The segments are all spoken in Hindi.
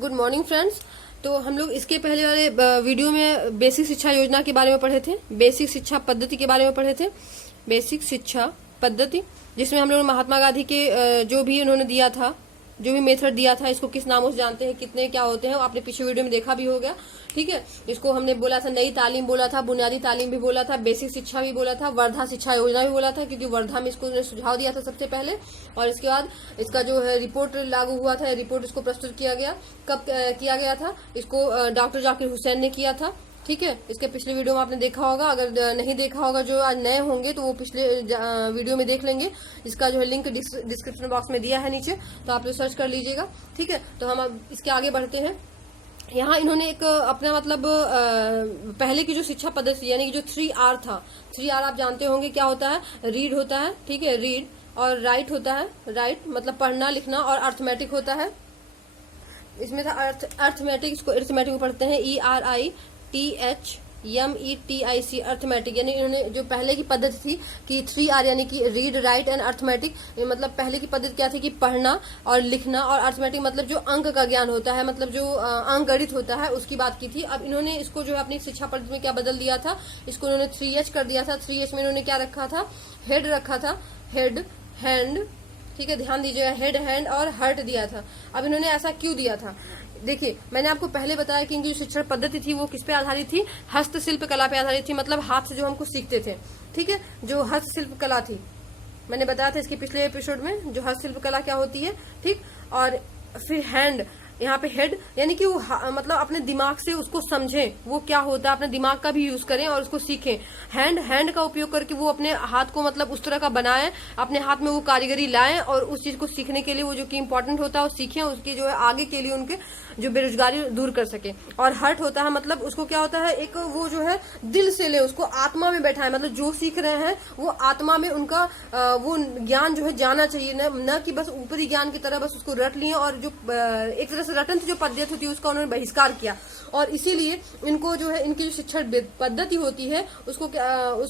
Good morning friends. तो हम लोग इसके पहले वाले वीडियो में बेसिक शिक्षा योजना के बारे में पढ़े थे, बेसिक शिक्षा पद्धति के बारे में पढ़े थे, बेसिक शिक्षा पद्धति, जिसमें हम लोग महात्मा गांधी के जो भी उन्होंने दिया था, जो भी मेथड दिया था, इसको किस नामों से जानते हैं, कितने क्या होते हैं, आपने पीछे वीडियो में देखा भी होगा। ठीक है, इसको हमने बोला था नई तालीम बोला था, बुनियादी तालीम भी बोला था, बेसिक शिक्षा भी बोला था, वर्धा शिक्षा योजना भी बोला था, क्योंकि वर्धा में इसको सुझाव दिया था सबसे पहले। और इसके बाद इसका जो है रिपोर्ट लागू हुआ था, रिपोर्ट इसको प्रस्तुत किया गया। कब किया गया था इसको? डॉक्टर जाकिर हुसैन ने किया था। ठीक है, इसके पिछले वीडियो में आपने देखा होगा, अगर नहीं देखा होगा जो आज नए होंगे तो वो पिछले वीडियो में देख लेंगे। इसका जो है लिंक डिस्क्रिप्शन बॉक्स में दिया है नीचे, तो आप लोग सर्च कर लीजिएगा। ठीक है, तो हम अब इसके आगे बढ़ते हैं। यहाँ इन्होंने एक अपना मतलब पहले की जो शिक्षा पद्धति यानी कि जो 3R था, 3R आप जानते होंगे क्या होता है। रीड होता है, ठीक है, रीड, और राइट होता है, राइट मतलब पढ़ना लिखना, और अर्थमेटिक होता है। इसमें था अर्थमेटिक, इसको अर्थमेटिक पढ़ते हैं, ERITHMETIC, अर्थमेटिक। यानी इन्होंने जो पहले की पद्धति थी कि 3R यानी कि रीड राइट एंड अर्थमेटिक, मतलब पहले की पद्धति क्या थी कि पढ़ना और लिखना, और अर्थमेटिक मतलब जो अंक का ज्ञान होता है, मतलब जो अंक गणित होता है, उसकी बात की थी। अब इन्होंने इसको जो है अपनी शिक्षा पद्धति में क्या बदल दिया था, इसको इन्होंने 3H कर दिया था। 3H में इन्होंने क्या रखा था? हेड रखा था, हेड, हैंड, ठीक है, ध्यान दीजिएगा, हेड, हैंड और हर्ट दिया था। अब इन्होंने ऐसा क्यों दिया था? देखिए, मैंने आपको पहले बताया कि इनकी जो शिक्षण पद्धति थी वो किस पे आधारित थी? हस्तशिल्प कला पे आधारित थी, मतलब हाथ से जो हमको सीखते थे। ठीक है, जो हस्तशिल्प कला थी, मैंने बताया था इसके पिछले एपिसोड में जो हस्तशिल्प कला क्या होती है। ठीक, और फिर हैंड, यहाँ पे हेड यानी कि वो मतलब अपने दिमाग से उसको समझें वो क्या होता है, अपने दिमाग का भी यूज करें और उसको सीखें। हैंड, हैंड का उपयोग करके वो अपने हाथ को मतलब उस तरह का बनाएं, अपने हाथ में वो कारीगरी लाएं, और उस चीज को सीखने के लिए वो जो कि इम्पोर्टेंट होता है वो सीखें, उसकी जो है आगे के लिए उनके जो बेरोजगारी दूर कर सके। और हर्ट होता है, मतलब उसको क्या होता है, एक वो जो है दिल से ले, उसको आत्मा में बैठाए, मतलब जो सीख रहे हैं वो आत्मा में उनका वो ज्ञान जो है जाना चाहिए, न कि बस ऊपरी ज्ञान की तरह बस उसको रट लिए, और जो एक तरह से रटन जो पद्धति होती है उसका उन्होंने बहिष्कार किया। और इसीलिए इनको जो है इनकी जो शिक्षण पद्धति होती है उसको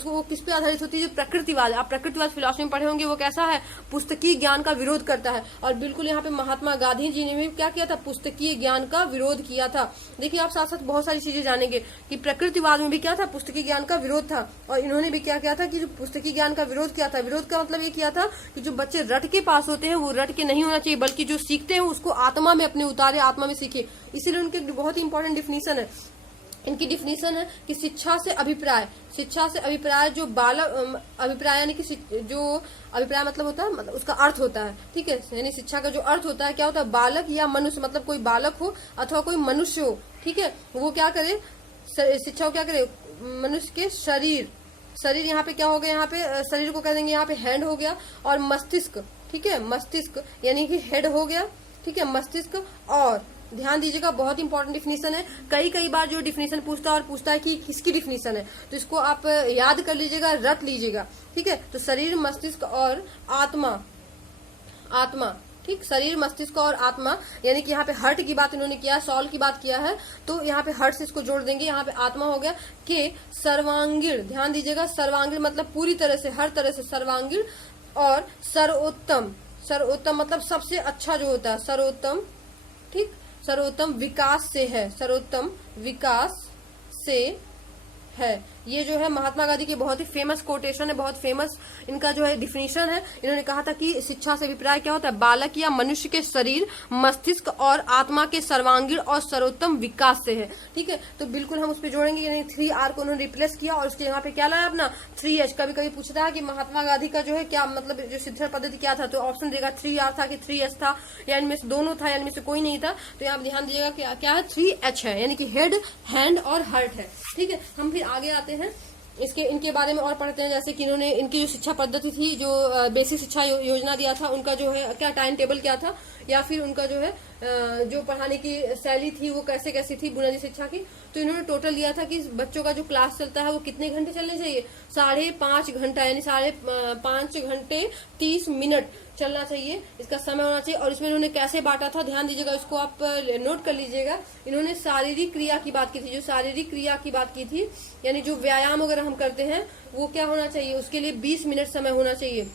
वो किस पे आधारित होती है? जो प्रकृतिवाद, आप प्रकृतिवाद फिलॉसफी में पढ़े होंगे, वो कैसा है? पुस्तकीय ज्ञान का विरोध करता है। और बिल्कुल यहाँ पे महात्मा गांधी जी ने भी क्या किया था? पुस्तकीय ज्ञान का विरोध किया था। देखिए, आप साथ साथ बहुत सारी चीजें जानेंगे कि प्रकृतिवाद में भी क्या था? पुस्तकीय ज्ञान का विरोध था। और इन्होंने भी क्या किया था कि जो पुस्तकीय ज्ञान का विरोध किया था, विरोध का मतलब ये किया था कि जो बच्चे रट के पास होते हैं वो रट के नहीं होना चाहिए, बल्कि जो सीखते हैं उसको आत्मा में अपने उतारे, आत्मा में सीखे। इसीलिए उनके बहुत ही इंपॉर्टेंट डिफिनीशन है। इनकी डिफिनीशन है कि शिक्षा से अभिप्राय, शिक्षा से अभिप्राय जो बालक, अभिप्राय यानी कि जो अभिप्राय मतलब होता है, मतलब उसका अर्थ होता है। ठीक है, यानी शिक्षा का जो अर्थ होता है क्या होता है? बालक या मनुष्य, मतलब कोई बालक हो अथवा कोई मनुष्य हो, ठीक है, वो क्या करे? शिक्षा को क्या करे? मनुष्य के शरीर, शरीर यहाँ पे क्या हो गया? यहाँ पे शरीर को कह देंगे यहाँ पे हैंड हो गया, और मस्तिष्क, ठीक है, मस्तिष्क यानी कि हेड हो गया, ठीक है, मस्तिष्क। और ध्यान दीजिएगा, बहुत इंपॉर्टेंट डिफिनीशन है, कई बार जो डिफिनीशन पूछता है कि किसकी डिफिनीशन है, तो इसको आप याद कर लीजिएगा, रट लीजिएगा। ठीक है, तो शरीर, मस्तिष्क और आत्मा, आत्मा, ठीक, शरीर, मस्तिष्क और आत्मा, यानी कि यहाँ पे हर्ट की बात इन्होंने किया, सॉल की बात किया है, तो यहाँ पे हर्ट से इसको जोड़ देंगे, यहाँ पे आत्मा हो गया के सर्वांगीण, ध्यान दीजिएगा, सर्वांगीण मतलब पूरी तरह से, हर तरह से सर्वांगीण, और सर्वोत्तम, सर्वोत्तम मतलब सबसे अच्छा जो होता है, सर्वोत्तम, ठीक, सर्वोत्तम विकास से है, सर्वोत्तम विकास से है। ये जो है महात्मा गांधी की बहुत ही फेमस कोटेशन है, बहुत फेमस इनका जो है डिफिनीशन है। इन्होंने कहा था कि शिक्षा से अभिप्राय क्या होता है? बालक या मनुष्य के शरीर, मस्तिष्क और आत्मा के सर्वांगीण और सर्वोत्तम विकास से है। ठीक है, तो बिल्कुल हम उस पर जोड़ेंगे, यानी 3R को उन्होंने रिप्लेस किया और उसके यहाँ पे क्या लाया? अपना 3H। कभी कभी पूछता है कि महात्मा गांधी का जो है क्या मतलब जो शिक्षण पद्धति क्या था, तो ऑप्शन देगा 3R था कि 3H था, या इनमें से दोनों था, या इनमें से कोई नहीं था। तो यहाँ ध्यान दीजिएगा क्या है? 3H है, यानी कि हेड, हैंड और हर्ट है। ठीक है, हम फिर आगे आते हैं, इनके बारे में और पढ़ते हैं। जैसे कि इन्होंने इनकी जो शिक्षा पद्धति थी, जो बेसिक शिक्षा योजना दिया था, उनका जो है क्या टाइम टेबल क्या था, या फिर उनका जो है जो पढ़ाने की शैली थी वो कैसे कैसी थी बुनियादी शिक्षा की। तो इन्होंने टोटल दिया था कि बच्चों का जो क्लास चलता है वो कितने घंटे चलने चाहिए? 5.5 घंटा, यानी 5.5 घंटे 30 मिनट चलना चाहिए, इसका समय होना चाहिए। और इसमें इन्होंने कैसे बांटा था, ध्यान दीजिएगा, इसको आप नोट कर लीजिएगा। इन्होंने शारीरिक क्रिया की बात की थी, जो शारीरिक क्रिया की बात की थी, यानी जो व्यायाम अगर हम करते हैं वो क्या होना चाहिए? उसके लिए 20 मिनट समय होना चाहिए।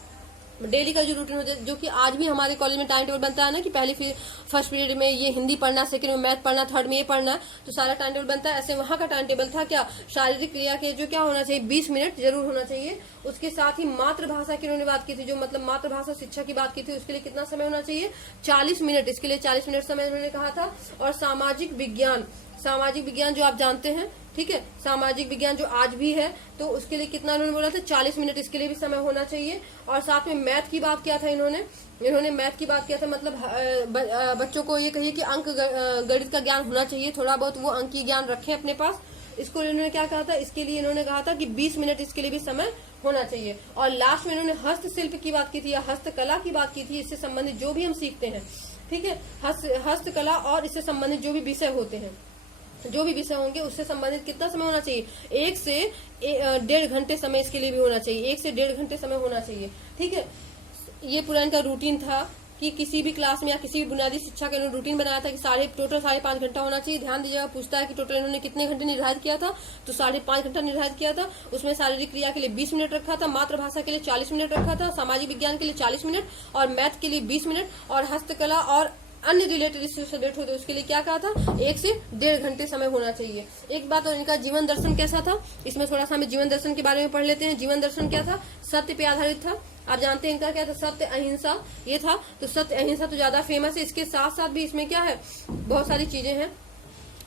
डेली का जो रूटीन होता है, जो कि आज भी हमारे कॉलेज में टाइम टेबल बनता है ना कि पहले फिर फर्स्ट पीरियड में ये हिंदी पढ़ना, सेकंड में मैथ पढ़ना, थर्ड में ये पढ़ना, तो सारा टाइम टेबल बनता है। ऐसे वहाँ का टाइम टेबल था क्या, शारीरिक क्रिया के जो क्या होना चाहिए 20 मिनट जरूर होना चाहिए। उसके साथ ही मातृभाषा की उन्होंने बात की थी, जो मतलब मातृभाषा शिक्षा की बात की थी, उसके लिए कितना समय होना चाहिए 40 मिनट, इसके लिए 40 मिनट समय उन्होंने कहा था। और सामाजिक विज्ञान जो आप जानते हैं, ठीक है, सामाजिक विज्ञान जो आज भी है, तो उसके लिए कितना उन्होंने बोला था 40 मिनट, इसके लिए भी समय होना चाहिए। और साथ में मैथ की बात किया था इन्होंने मैथ की बात किया था, मतलब बच्चों को ये कहिए कि अंक गणित का ज्ञान होना चाहिए, थोड़ा बहुत वो अंकीय ज्ञान रखें अपने पास। इसको इन्होंने क्या कहा था, इसके लिए इन्होंने कहा था कि 20 मिनट इसके लिए भी समय होना चाहिए। और लास्ट में इन्होंने हस्तशिल्प की बात की थी या हस्तकला की बात की थी, इससे संबंधित जो भी हम सीखते हैं, ठीक है, हस्तकला और इससे संबंधित जो भी विषय होते हैं, जो भी विषय होंगे उससे संबंधित कितना समय होना चाहिए, 1 से 1.5 घंटे समय इसके लिए भी होना चाहिए, 1 से 1.5 घंटे समय होना चाहिए, ठीक है। ये पूरा इनका रूटीन था कि किसी भी क्लास में या किसी भी बुनियादी शिक्षा का रूटीन बनाया था कि टोटल 5.5 घंटा होना चाहिए। ध्यान दीजिएगा, पूछता है कि टोटल इन्होंने कितने घंटे निर्धारित किया था, तो 5.5 घंटा निर्धारित किया था। उसमें शारीरिक क्रिया के लिए 20 मिनट रखा था, मातृभाषा के लिए 40 मिनट रखा था, सामाजिक विज्ञान के लिए 40 मिनट और मैथ के लिए 20 मिनट और हस्तकला और अन्य रिलेटेड इससे सब्जेक्ट होते उसके लिए क्या कहा था 1 से 1.5 घंटे समय होना चाहिए। एक बात और, इनका जीवन दर्शन कैसा था, इसमें थोड़ा सा हमें जीवन दर्शन के बारे में पढ़ लेते हैं। जीवन दर्शन क्या था, सत्य पे आधारित था। आप जानते हैं इनका क्या था, सत्य अहिंसा ये था। तो सत्य अहिंसा तो ज्यादा फेमस है, इसके साथ साथ भी इसमें क्या है बहुत सारी चीजें हैं।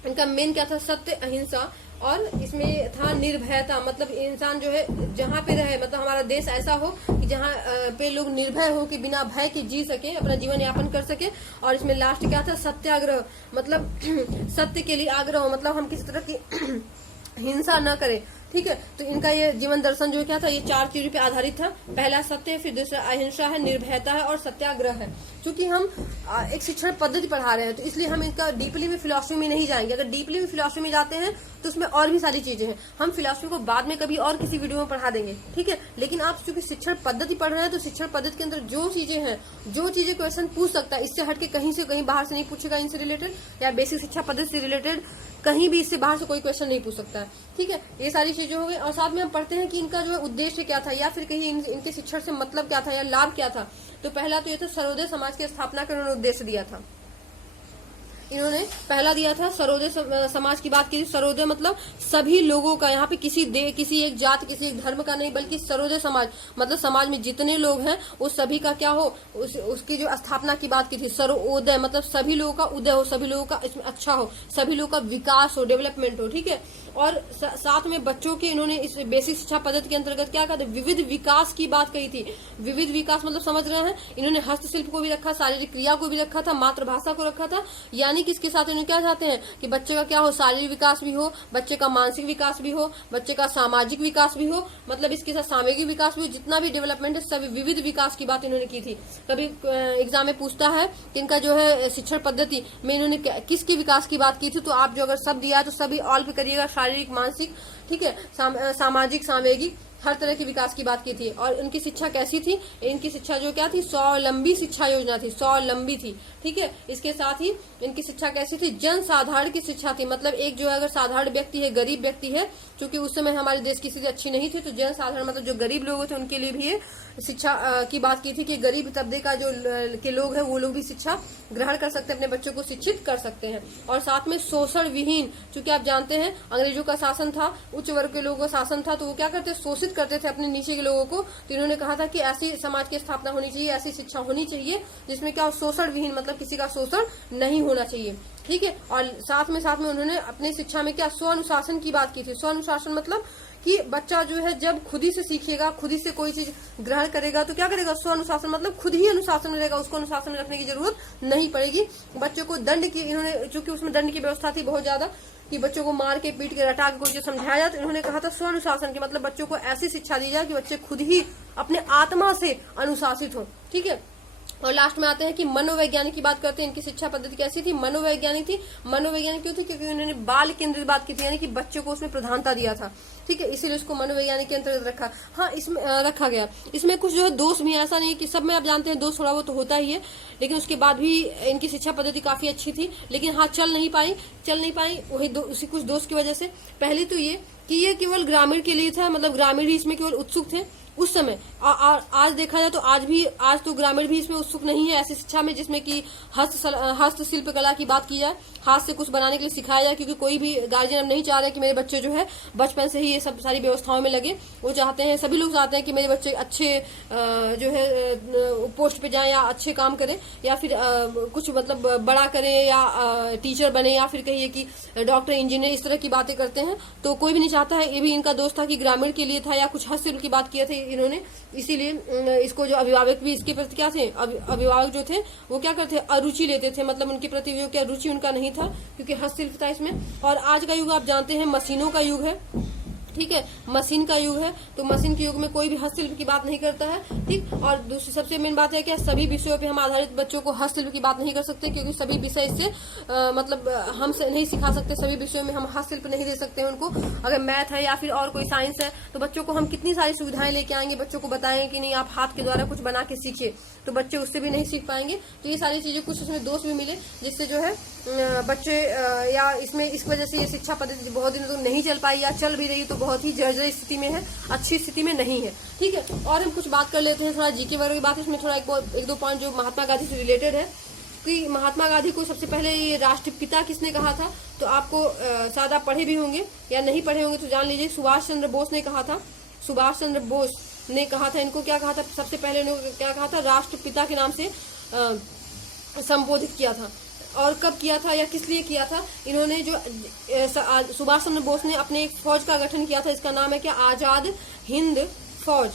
इनका मेन क्या था, सत्य अहिंसा, और इसमें था निर्भयता, मतलब इंसान जो है जहाँ पे रहे, मतलब हमारा देश ऐसा हो कि जहाँ पे लोग निर्भय हो कि बिना भय के जी सके, अपना जीवन यापन कर सके। और इसमें लास्ट क्या था, सत्याग्रह, मतलब सत्य के लिए आग्रह, मतलब हम किसी तरह की हिंसा न करें, ठीक है। तो इनका ये जीवन दर्शन जो क्या था, ये 4 चीजों पे आधारित था। पहला सत्य है, फिर दूसरा अहिंसा है, निर्भयता है और सत्याग्रह है। क्योंकि हम एक शिक्षण पद्धति पढ़ा रहे हैं, तो इसलिए हम इसका डीपली में फिलॉसफी में नहीं जाएंगे। अगर डीपली में फिलॉसफी में जाते हैं तो उसमें और भी सारी चीजें हैं, हम फिलॉसफी को बाद में कभी और किसी वीडियो में पढ़ा देंगे, ठीक है। लेकिन आप चूंकि शिक्षण पद्धति पढ़ रहे हैं, तो शिक्षण पद्धति के अंदर जो चीजें हैं, जो चीजें क्वेश्चन पूछ सकता है, इससे हटके कहीं से कहीं बाहर से नहीं पूछेगा इनसे रिलेटेड, या बेसिक शिक्षा पद्धति से रिलेटेड कहीं भी इससे बाहर से कोई क्वेश्चन नहीं पूछ सकता है, ठीक है। ये सारी चीजें हो गई। और साथ में हम पढ़ते हैं कि इनका जो है उद्देश्य क्या था, या फिर कहीं इनके शिक्षण से मतलब क्या था या लाभ क्या था। तो पहला तो ये था सर्वोदय समाज की स्थापना का उन्होंने उद्देश्य दिया था। इन्होंने पहला दिया था सर्वोदय समाज की बात की थी। सर्वोदय मतलब सभी लोगों का, यहाँ पे किसी एक जाति, किसी एक धर्म का नहीं, बल्कि सर्वोदय समाज मतलब समाज में जितने लोग हैं वो सभी का क्या हो, उसकी जो स्थापना की बात की थी। सर्वोदय मतलब सभी लोगों का उदय हो, सभी लोगों का इसमें अच्छा हो, सभी लोगों का विकास हो, डेवलपमेंट हो, ठीक है। और साथ में बच्चों के इन्होंने इस बेसिक शिक्षा पद्धति के अंतर्गत क्या कहा था, विविध विकास की बात कही थी। विविध विकास मतलब समझ रहे हैं, इन्होंने हस्तशिल्प को भी रखा, शारीरिक क्रिया को भी रखा था, मातृभाषा को रखा था। यानी कि इसके साथ इन्होंने क्या चाहते हैं कि बच्चे का क्या हो, शारीरिक विकास भी हो, बच्चे का मानसिक विकास भी हो, बच्चे का सामाजिक विकास भी हो, मतलब इसके साथ सामूहिक विकास भी हो, जितना भी डेवलपमेंट है सभी विविध विकास की बात इन्होंने की थी। कभी एग्जाम में पूछता है कि इनका जो है शिक्षण पद्धति में इन्होंने किसके विकास की बात की थी, तो आप जो अगर सब दिया है तो सभी ऑल पे करिएगा, शारीरिक, मानसिक, ठीक है, सामाजिक, सामूहिक, हर तरह के विकास की बात की थी। और उनकी शिक्षा कैसी थी, इनकी शिक्षा जो क्या थी, स्वावलंबी शिक्षा योजना थी, स्वावलंबी थी, ठीक है। इसके साथ ही इनकी शिक्षा कैसी थी, जन साधारण की शिक्षा थी। मतलब एक जो है अगर साधारण व्यक्ति है, गरीब व्यक्ति है, क्योंकि उस समय हमारे देश की स्थिति अच्छी नहीं थी, तो जन साधारण मतलब जो गरीब लोग थे उनके लिए भी ये शिक्षा की बात की थी कि गरीब तबके का जो के लोग हैं वो लोग भी शिक्षा ग्रहण कर सकते हैं, अपने बच्चों को शिक्षित कर सकते हैं। और साथ में शोषण विहीन, क्योंकि आप जानते हैं अंग्रेजों का शासन था, उच्च वर्ग के लोगों का शासन था, तो वो क्या करते, शोषित करते थे अपने नीचे के लोगों को। तो इन्होंने कहा था कि ऐसी समाज की स्थापना होनी चाहिए, ऐसी शिक्षा होनी चाहिए जिसमें क्या शोषण विहीन, मतलब किसी का शोषण नहीं होना चाहिए, ठीक है। और साथ में उन्होंने अपनी शिक्षा में क्या स्व अनुशासन की बात की थी। स्व अनुशासन मतलब कि बच्चा जो है जब खुद ही से सीखेगा, खुद ही से कोई चीज ग्रहण करेगा, तो क्या करेगा, स्व अनुशासन मतलब खुद ही अनुशासन में रहेगा, उसको अनुशासन में रखने की जरूरत नहीं पड़ेगी। बच्चों को दंड की इन्होंने, चूंकि उसमें दंड की व्यवस्था थी बहुत ज्यादा कि बच्चों को मार के, पीट के, रटा के कोई चीज समझाया जाए, तो इन्होंने कहा था स्व अनुशासन की मतलब बच्चों को ऐसी शिक्षा दी जाए कि बच्चे खुद ही अपने आत्मा से अनुशासित हो, ठीक है। और लास्ट में आते हैं कि मनोवैज्ञानिक की बात करते हैं। इनकी शिक्षा पद्धति कैसी थी, मनोवैज्ञानिक थी। मनोवैज्ञानिक क्यों थी, क्योंकि उन्होंने बाल केंद्रित बात की थी, यानी कि बच्चों को उसमें प्रधानता दिया था, ठीक है, इसीलिए उसको मनोवैज्ञानिक के अंतर्गत रखा। हाँ, इसमें रखा गया। इसमें कुछ जो है दोष भी, ऐसा नहीं कि सब में आप जानते हैं दोष थोड़ा वो तो होता ही है, लेकिन उसके बाद भी इनकी शिक्षा पद्धति काफी अच्छी थी। लेकिन हाँ, चल नहीं पाई वही उसी कुछ दोष की वजह से। पहले तो ये कि ये केवल ग्रामीण के लिए था, मतलब ग्रामीण ही इसमें केवल उत्सुक थे। उस समय आज देखा जाए तो आज तो ग्रामीण भी इसमें उत्सुक नहीं है ऐसी शिक्षा में जिसमें कि हस्तशिल्प कला की बात की जाए, हाथ से कुछ बनाने के लिए सिखाया जाए, क्योंकि कोई भी गार्जियन अब नहीं चाह रहे कि मेरे बच्चे जो है बचपन से ही ये सब सारी व्यवस्थाओं में लगे। वो चाहते हैं, सभी लोग चाहते हैं कि मेरे बच्चे अच्छे जो है पोस्ट पे जाएं या अच्छे काम करें, या फिर कुछ मतलब बड़ा करें, या टीचर बने, या फिर कहिए कि डॉक्टर, इंजीनियर, इस तरह की बातें करते हैं। तो कोई भी नहीं चाहता है। ये भी इनका दोस्त था कि ग्रामीण के लिए था या कुछ हस्तशिल्प की बात किए थे इन्होंने, इसीलिए इसको जो अभिभावक भी इसके प्रति क्या थे, अभिभावक जो थे वो क्या करते, अरुचि लेते थे, मतलब उनके प्रति जो क्या रुचि उनका नहीं था, क्योंकि हस्तशिल्प था इसमें। और आज का युग आप जानते हैं मशीनों का युग है, ठीक है, मशीन का युग है, तो मशीन के युग में कोई भी हस्तशिल्प की बात नहीं करता है, ठीक। और दूसरी सबसे मेन बात है कि सभी विषयों पे हम आधारित बच्चों को हस्तशिल्प की बात नहीं कर सकते, क्योंकि सभी विषय इससे मतलब हम से नहीं सिखा सकते, सभी विषयों में हम हस्तशिल्प नहीं दे सकते उनको। अगर मैथ है या फिर और कोई साइंस है तो बच्चों को हम कितनी सारी सुविधाएं लेके आएंगे, बच्चों को बताएंगे कि नहीं आप हाथ के द्वारा कुछ बना के सीखिए, तो बच्चे उससे भी नहीं सीख पाएंगे। तो ये सारी चीजें कुछ इसमें दोष भी मिले, जिससे जो है बच्चे या इसमें इस वजह से ये शिक्षा पद्धति बहुत दिन तक नहीं चल पाई, या चल भी रही तो बहुत ही जर्जर स्थिति में है, अच्छी स्थिति में नहीं है, ठीक है। और हम कुछ बात कर लेते हैं थोड़ा जीके वगैरह की बात, इसमें थोड़ा एक दो पॉइंट जो महात्मा गांधी से रिलेटेड है, कि महात्मा गांधी को सबसे पहले ये राष्ट्रपिता किसने कहा था, तो आपको शायद आप पढ़े भी होंगे या नहीं पढ़े होंगे तो जान लीजिए, सुभाष चंद्र बोस ने कहा था। सुभाष चंद्र बोस ने कहा था, इनको क्या कहा था, सबसे पहले इन्होंने क्या कहा था, राष्ट्रपिता के नाम से संबोधित किया था। और कब किया था या किस लिए किया था, इन्होंने जो सुभाष चंद्र बोस ने अपने एक फौज का गठन किया था, इसका नाम है क्या, आजाद हिंद फौज।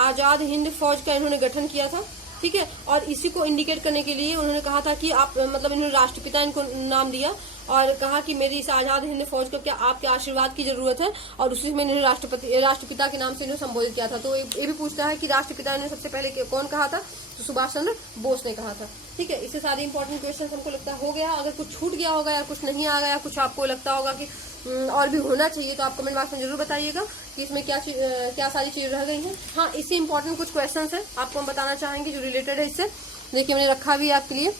आजाद हिंद फौज का इन्होंने गठन किया था, ठीक है। और इसी को इंडिकेट करने के लिए उन्होंने कहा था कि आप मतलब इन्होंने राष्ट्रपिता इनको नाम दिया और कहा कि मेरी इस आजाद हिंद फौज को क्या आपके आशीर्वाद की जरूरत है, और उसी में इन्होंने राष्ट्रपिता के नाम से इन्हें संबोधित किया था। तो ये भी पूछता है कि राष्ट्रपिता ने सबसे पहले कौन कहा था, तो सुभाष चंद्र बोस ने कहा था, ठीक है। इससे सारे इंपॉर्टेंट क्वेश्चन हमको लगता है हो गया। अगर कुछ छूट गया होगा या कुछ नहीं आ गया, कुछ आपको लगता होगा कि और भी होना चाहिए, तो आप कमेंट बॉक्स में जरूर बताइएगा कि इसमें क्या सारी चीजें रह गई हैं। हाँ, इससे इंपॉर्टेंट कुछ क्वेश्चंस है आपको हम बताना चाहेंगे जो रिलेटेड है इससे। देखिए मैंने रखा भी है आपके लिए,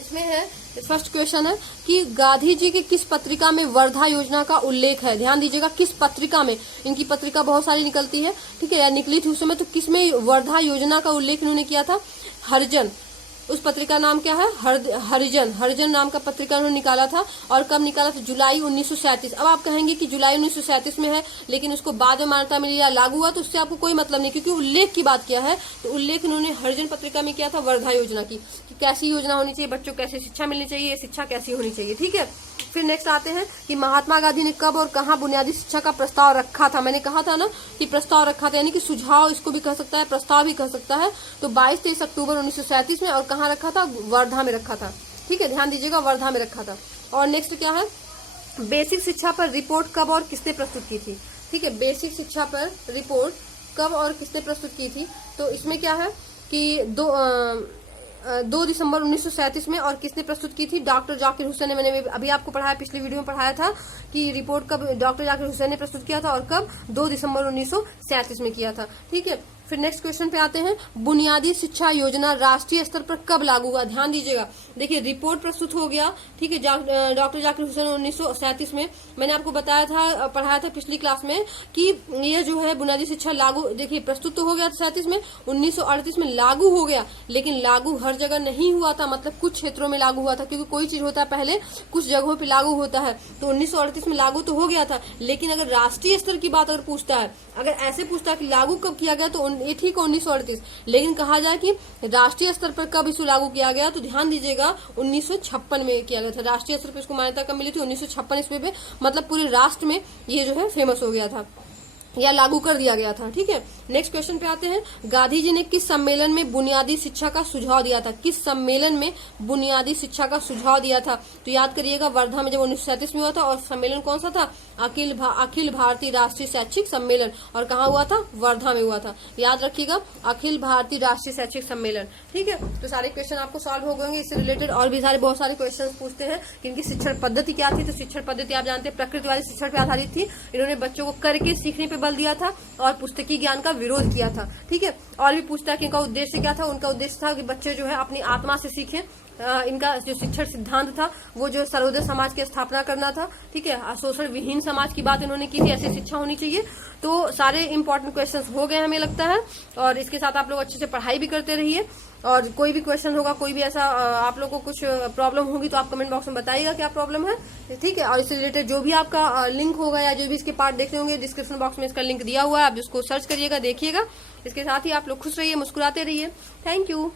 इसमें है फर्स्ट क्वेश्चन है कि गांधी जी की किस पत्रिका में वर्धा योजना का उल्लेख है। ध्यान दीजिएगा, किस पत्रिका में, इनकी पत्रिका बहुत सारी निकलती है, ठीक है, या निकली थी उस समय, तो किसमें वर्धा योजना का उल्लेख इन्होंने किया था, हरिजन। उस पत्रिका नाम क्या है, हरिजन। हरिजन नाम का पत्रिका उन्होंने निकाला था, और कब निकाला था, जुलाई 1937। अब आप कहेंगे कि जुलाई 1937 में है, लेकिन उसको बाद में मान्यता मिली या लागू हुआ, तो उससे आपको कोई मतलब नहीं, क्योंकि उल्लेख की बात किया है। तो उल्लेख इन्होंने हरिजन पत्रिका में किया था वर्धा योजना की, कि कैसी योजना होनी चाहिए, बच्चों को कैसे शिक्षा मिलनी चाहिए, शिक्षा कैसी होनी चाहिए, ठीक है। फिर नेक्स्ट आते हैं कि महात्मा गांधी ने कब और कहां बुनियादी शिक्षा का प्रस्ताव रखा था। मैंने कहा था ना कि प्रस्ताव रखा था, यानी कि सुझाव इसको भी कह सकता है, प्रस्ताव भी कह सकता है। तो 22-23 अक्टूबर 1937 में, और कहाँ रखा था, वर्धा में रखा था, ठीक है, ध्यान दीजिएगा, वर्धा में रखा था। और नेक्स्ट क्या है, बेसिक शिक्षा पर रिपोर्ट कब और किसने प्रस्तुत की थी, ठीक है, बेसिक शिक्षा पर रिपोर्ट कब और किसने प्रस्तुत की थी। तो इसमें क्या है कि 2 दिसंबर 1937 में, और किसने प्रस्तुत की थी, डॉक्टर जाकिर हुसैन ने। मैंने अभी आपको पढ़ाया, पिछली वीडियो में पढ़ाया था कि रिपोर्ट कब डॉक्टर जाकिर हुसैन ने प्रस्तुत किया था, और कब, 2 दिसंबर 1937 में किया था, ठीक है। फिर नेक्स्ट क्वेश्चन पे आते हैं, बुनियादी शिक्षा योजना राष्ट्रीय स्तर पर कब लागू हुआ। ध्यान दीजिएगा, देखिए रिपोर्ट प्रस्तुत हो गया, ठीक है, डॉक्टर जाकिर हुसैन 1937 में। मैंने आपको बताया था, पढ़ाया था पिछली क्लास में कि ये जो है बुनियादी शिक्षा लागू, देखिए प्रस्तुत तो हो गया था 37 में, 1938 में लागू हो गया, लेकिन लागू हर जगह नहीं हुआ था, मतलब कुछ क्षेत्रों में लागू हुआ था, क्योंकि कोई चीज होता है पहले कुछ जगहों पे लागू होता है। तो 1938 में लागू तो हो गया था, लेकिन अगर राष्ट्रीय स्तर की बात अगर पूछता है, अगर ऐसे पूछता है कि लागू कब किया गया, तो ये ठीक है 1938, लेकिन कहा जाए कि राष्ट्रीय स्तर पर कब इसको लागू किया गया, तो ध्यान दीजिएगा 1956 में किया गया था। राष्ट्रीय स्तर पर इसको मान्यता कब मिली थी, 1956 ईस्वी में, मतलब पूरे राष्ट्र में ये जो है फेमस हो गया था या लागू कर दिया गया था, ठीक है। नेक्स्ट क्वेश्चन पे आते हैं, गांधी जी ने किस सम्मेलन में बुनियादी शिक्षा का सुझाव दिया था। किस सम्मेलन में बुनियादी शिक्षा का सुझाव दिया था, तो याद करिएगा, वर्धा में जब 1937 में हुआ था, और सम्मेलन कौन सा था, अखिल भारतीय राष्ट्रीय शैक्षिक सम्मेलन, और कहाँ हुआ था, वर्धा में हुआ था। याद रखिएगा, अखिल भारतीय राष्ट्रीय शैक्षिक सम्मेलन, ठीक है। तो सारे क्वेश्चन आपको सॉल्व हो गए। इससे रिलेटेड और भी सारे बहुत सारे क्वेश्चन पूछते हैं कि इनकी शिक्षण पद्धति क्या थी। तो शिक्षण पद्धति आप जानते हैं प्रकृति वाली शिक्षण पे आधारित थी। इन्होंने बच्चों को करके सीखने पे बल दिया था और पुस्तकीय ज्ञान का विरोध किया था, ठीक है। और भी पूछता है कि इनका उद्देश्य क्या था। उनका उद्देश्य था कि बच्चे जो है अपनी आत्मा से सीखें, इनका जो शिक्षण सिद्धांत था वो जो सर्वोदय समाज की स्थापना करना था, ठीक है, शोषण विहीन समाज की बात इन्होंने की थी, ऐसी शिक्षा होनी चाहिए। तो सारे इंपॉर्टेंट क्वेश्चंस हो गए हमें लगता है, और इसके साथ आप लोग अच्छे से पढ़ाई भी करते रहिए। और कोई भी क्वेश्चन होगा, कोई भी ऐसा आप लोग को कुछ प्रॉब्लम होगी तो आप कमेंट बॉक्स में बताइएगा क्या प्रॉब्लम है, ठीक है। और इससे रिलेटेड जो भी आपका लिंक होगा या जो भी इसके पार्ट देखने होंगे, डिस्क्रिप्शन बॉक्स में इसका लिंक दिया हुआ है, आप इसको सर्च करिएगा, देखिएगा। इसके साथ ही आप लोग खुश रहिए, मुस्कुराते रहिए। Thank you.